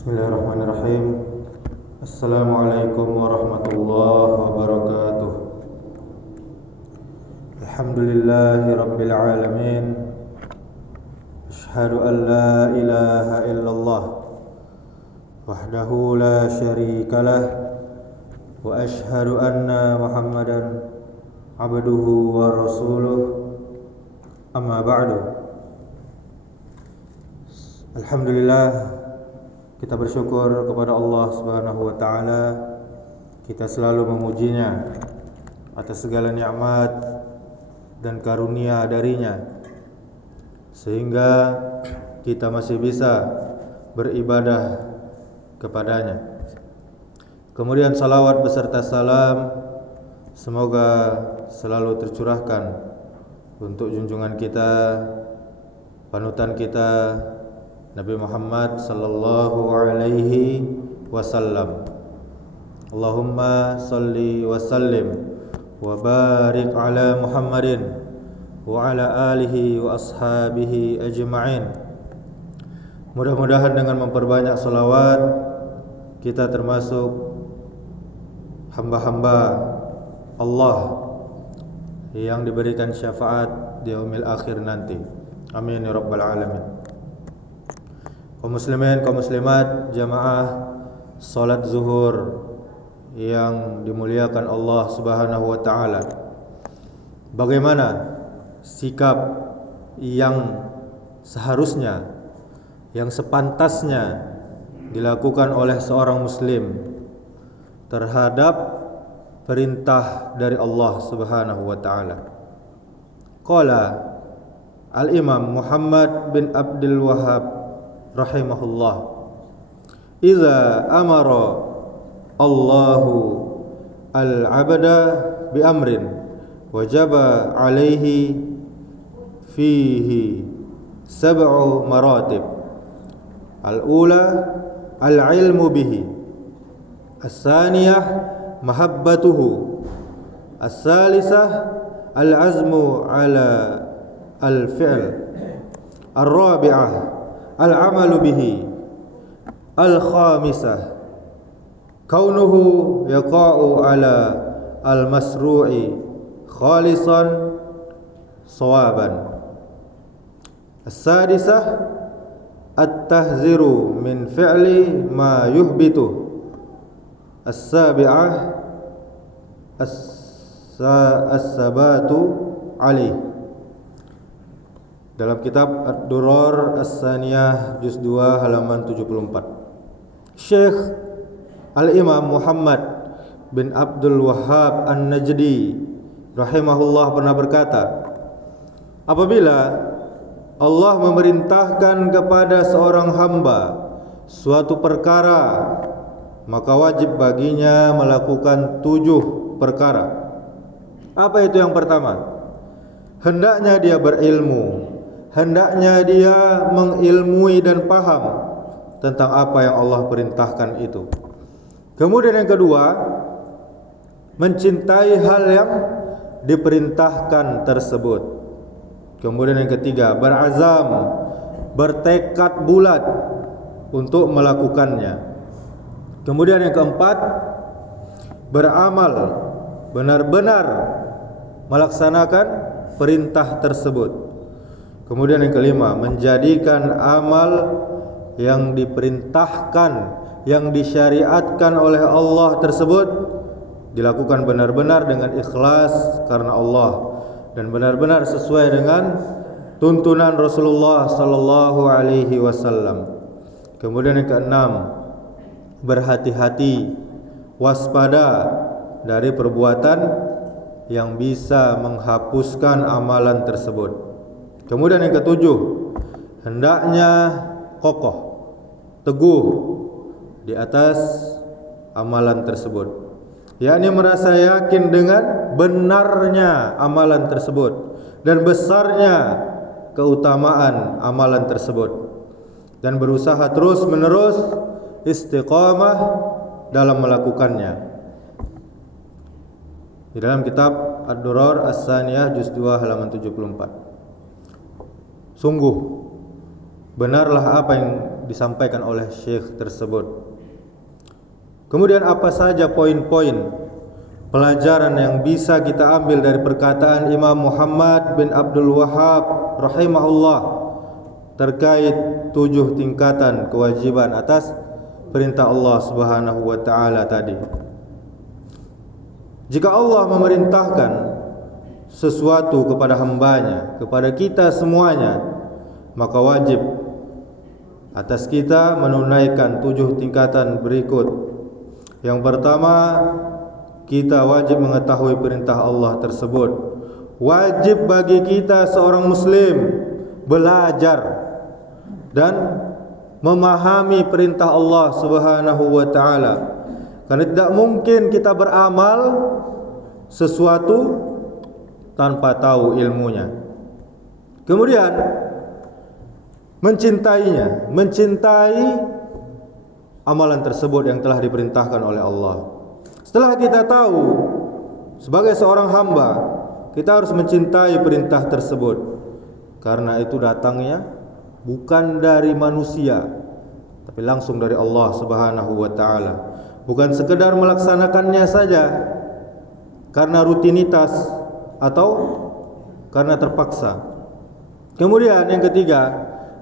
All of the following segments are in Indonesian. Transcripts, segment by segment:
Bismillahirrahmanirrahim. Assalamualaikum warahmatullahi wabarakatuh. Alhamdulillahi rabbil alamin. Asyhadu an la ilaha illallah wahdahu la syarikalah wa asyhadu anna Muhammadan abduhu wa rasuluh. Amma ba'du. Alhamdulillah, kita bersyukur kepada Allah Subhanahu wa taala. Kita selalu memujinya atas segala nikmat dan karunia darinya, sehingga kita masih bisa beribadah kepadanya. Kemudian salawat beserta salam semoga selalu tercurahkan untuk junjungan kita, panutan kita, Nabi Muhammad sallallahu alaihi wasallam. Allahumma salli wa sallim wa barik ala Muhammadin wa ala alihi wa ashabihi ajma'in. Mudah-mudahan dengan memperbanyak salawat kita termasuk hamba-hamba Allah yang diberikan syafaat di yaumil akhir nanti. Amin ya rabbal alamin. Kaum muslimin, kaum muslimat, jamaah salat zuhur yang dimuliakan Allah Subhanahu wa taala. Bagaimana sikap yang seharusnya, yang sepantasnya dilakukan oleh seorang muslim terhadap perintah dari Allah Subhanahu wa taala? Qala Al-Imam Muhammad bin Abdul Wahhab rahimahullah, idza amara Allahu al-'abda bi amrin wajaba alaihi fihi sab'u maratib. Al-ula al-'ilmu bihi, as-saniyah mahabbatuhu, as-salisah al-'azmu ala al-fi'l, ar-rabi'ah al-amalu bihi, al-khamisah kaunuhu yaqa'u ala al-masru'i khalisan sawaban, as-sadisah at-tahziru min fi'li ma yuhbitu, as-sabi'ah as-sabatu alaih. Dalam kitab Ad-Durar As-Saniyah juz 2 halaman 74, Syekh Al-Imam Muhammad bin Abdul Wahhab An-Najdi rahimahullah pernah berkata, apabila Allah memerintahkan kepada seorang hamba suatu perkara, maka wajib baginya melakukan 7 perkara. Apa itu yang pertama? Hendaknya dia berilmu, hendaknya dia mengilmui dan paham tentang apa yang Allah perintahkan itu. Kemudian yang kedua, mencintai hal yang diperintahkan tersebut. Kemudian yang ketiga, berazam, bertekad bulat untuk melakukannya. Kemudian yang keempat, beramal, benar-benar melaksanakan perintah tersebut. Kemudian yang kelima, menjadikan amal yang diperintahkan, yang disyariatkan oleh Allah tersebut dilakukan benar-benar dengan ikhlas karena Allah dan benar-benar sesuai dengan tuntunan Rasulullah sallallahu alaihi wasallam. Kemudian yang keenam, berhati-hati, waspada dari perbuatan yang bisa menghapuskan amalan tersebut. Kemudian yang ketujuh, hendaknya kokoh, teguh di atas amalan tersebut, yakni merasa yakin dengan benarnya amalan tersebut dan besarnya keutamaan amalan tersebut, dan berusaha terus-menerus istiqamah dalam melakukannya. Di dalam kitab Ad-Durar As-Saniyah juz 2 halaman 74. Sungguh benarlah apa yang disampaikan oleh Syekh tersebut. Kemudian apa saja poin-poin pelajaran yang bisa kita ambil dari perkataan Imam Muhammad bin Abdul Wahhab rahimahullah terkait 7 tingkatan kewajiban atas perintah Allah Subhanahu wa taala tadi. Jika Allah memerintahkan sesuatu kepada hambanya, kepada kita semuanya, maka wajib atas kita menunaikan 7 tingkatan berikut. Yang pertama, kita wajib mengetahui perintah Allah tersebut. Wajib bagi kita seorang muslim belajar dan memahami perintah Allah Subhanahu wa taala. Karena tidak mungkin kita beramal sesuatu tanpa tahu ilmunya. Kemudian mencintainya, mencintai amalan tersebut yang telah diperintahkan oleh Allah. Setelah kita tahu sebagai seorang hamba, kita harus mencintai perintah tersebut, karena itu datangnya bukan dari manusia, tapi langsung dari Allah Subhanahu wa taala. Bukan sekedar melaksanakannya saja karena rutinitas atau karena terpaksa. Kemudian yang ketiga,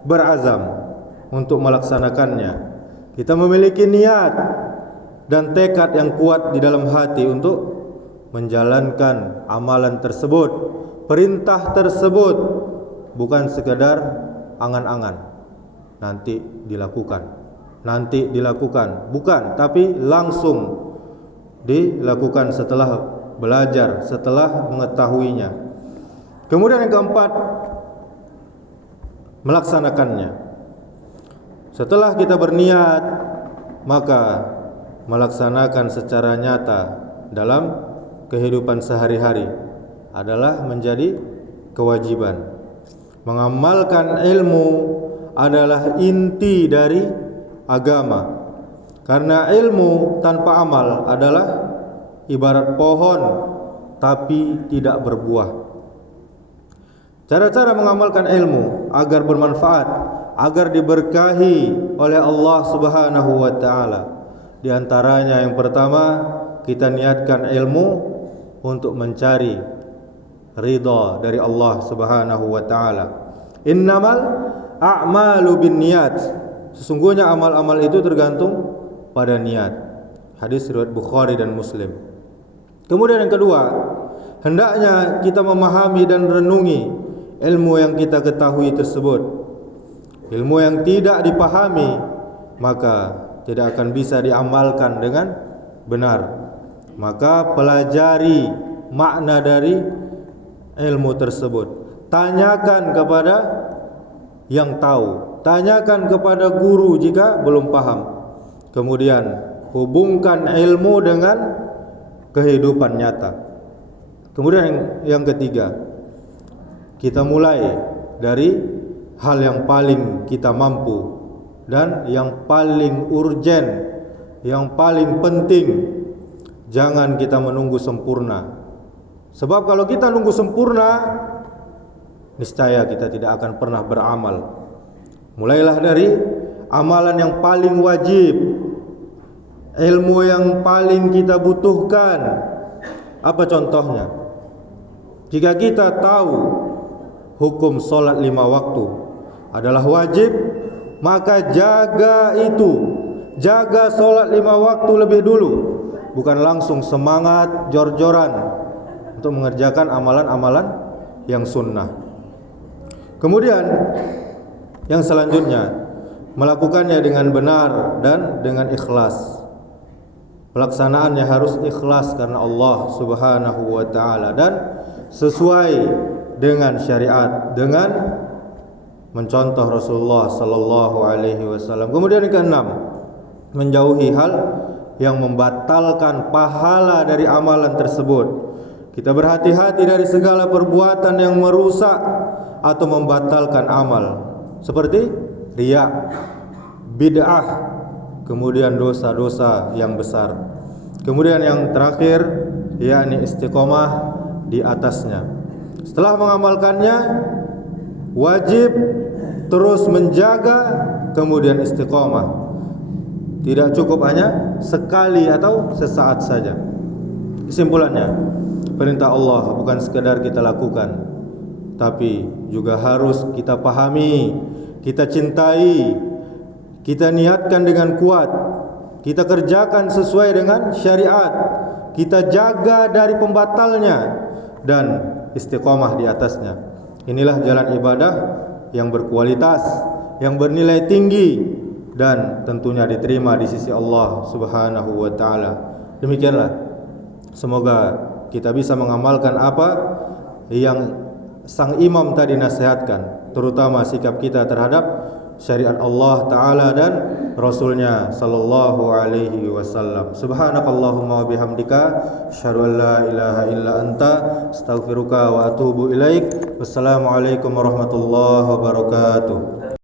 berazam untuk melaksanakannya. Kita memiliki niat dan tekad yang kuat di dalam hati untuk menjalankan amalan tersebut, perintah tersebut, bukan sekedar angan-angan. Nanti dilakukan, bukan, tapi langsung dilakukan setelah belajar, setelah mengetahuinya. Kemudian yang keempat, melaksanakannya. Setelah kita berniat, maka melaksanakan secara nyata dalam kehidupan sehari-hari adalah menjadi kewajiban. Mengamalkan ilmu adalah inti dari agama. Karena ilmu tanpa amal adalah ibarat pohon tapi tidak berbuah. Cara-cara mengamalkan ilmu agar bermanfaat, agar diberkahi oleh Allah Subhanahu wa taala. Di antaranya yang pertama, kita niatkan ilmu untuk mencari ridha dari Allah Subhanahu wa taala. Innamal a'malu binniyat. Sesungguhnya amal-amal itu tergantung pada niat. Hadis riwayat Bukhari dan Muslim. Kemudian yang kedua, hendaknya kita memahami dan renungi ilmu yang kita ketahui tersebut. Ilmu yang tidak dipahami maka tidak akan bisa diamalkan dengan benar. Maka pelajari makna dari ilmu tersebut. Tanyakan kepada yang tahu, tanyakan kepada guru jika belum paham. Kemudian hubungkan ilmu dengan kehidupan nyata. Kemudian yang ketiga, kita mulai dari hal yang paling kita mampu dan yang paling urgen, yang paling penting. Jangan kita menunggu sempurna. Sebab kalau kita nunggu sempurna, niscaya kita tidak akan pernah beramal. Mulailah dari amalan yang paling wajib, ilmu yang paling kita butuhkan. Apa contohnya? Jika kita tahu hukum solat 5 waktu adalah wajib, maka jaga itu, jaga solat 5 waktu lebih dulu. Bukan langsung semangat jor-joran untuk mengerjakan amalan-amalan yang sunnah. Kemudian yang selanjutnya, melakukannya dengan benar dan dengan ikhlas. Pelaksanaannya harus ikhlas karena Allah Subhanahu wa taala dan sesuai dengan syariat, dengan mencontoh Rasulullah sallallahu alaihi wasallam. Kemudian yang keenam, menjauhi hal yang membatalkan pahala dari amalan tersebut. Kita berhati-hati dari segala perbuatan yang merusak atau membatalkan amal, seperti riya, bid'ah, kemudian dosa-dosa yang besar. Kemudian yang terakhir, yakni istiqomah di atasnya. Setelah mengamalkannya, wajib terus menjaga kemudian istiqomah. Tidak cukup hanya sekali atau sesaat saja. Kesimpulannya, perintah Allah bukan sekedar kita lakukan, tapi juga harus kita pahami, kita cintai, kita niatkan dengan kuat, kita kerjakan sesuai dengan syariat, kita jaga dari pembatalnya dan istiqomah di atasnya. Inilah jalan ibadah yang berkualitas, yang bernilai tinggi dan tentunya diterima di sisi Allah Subhanahu wa taala. Demikianlah, semoga kita bisa mengamalkan apa yang sang imam tadi nasihatkan, terutama sikap kita terhadap syariat Allah taala dan Rasulnya sallallahu alaihi wasallam. Subhanakallahumma wa bihamdika asyhadu an la ilaha illa anta astaghfiruka wa atubu ilaik. Wassalamualaikum warahmatullahi wabarakatuh.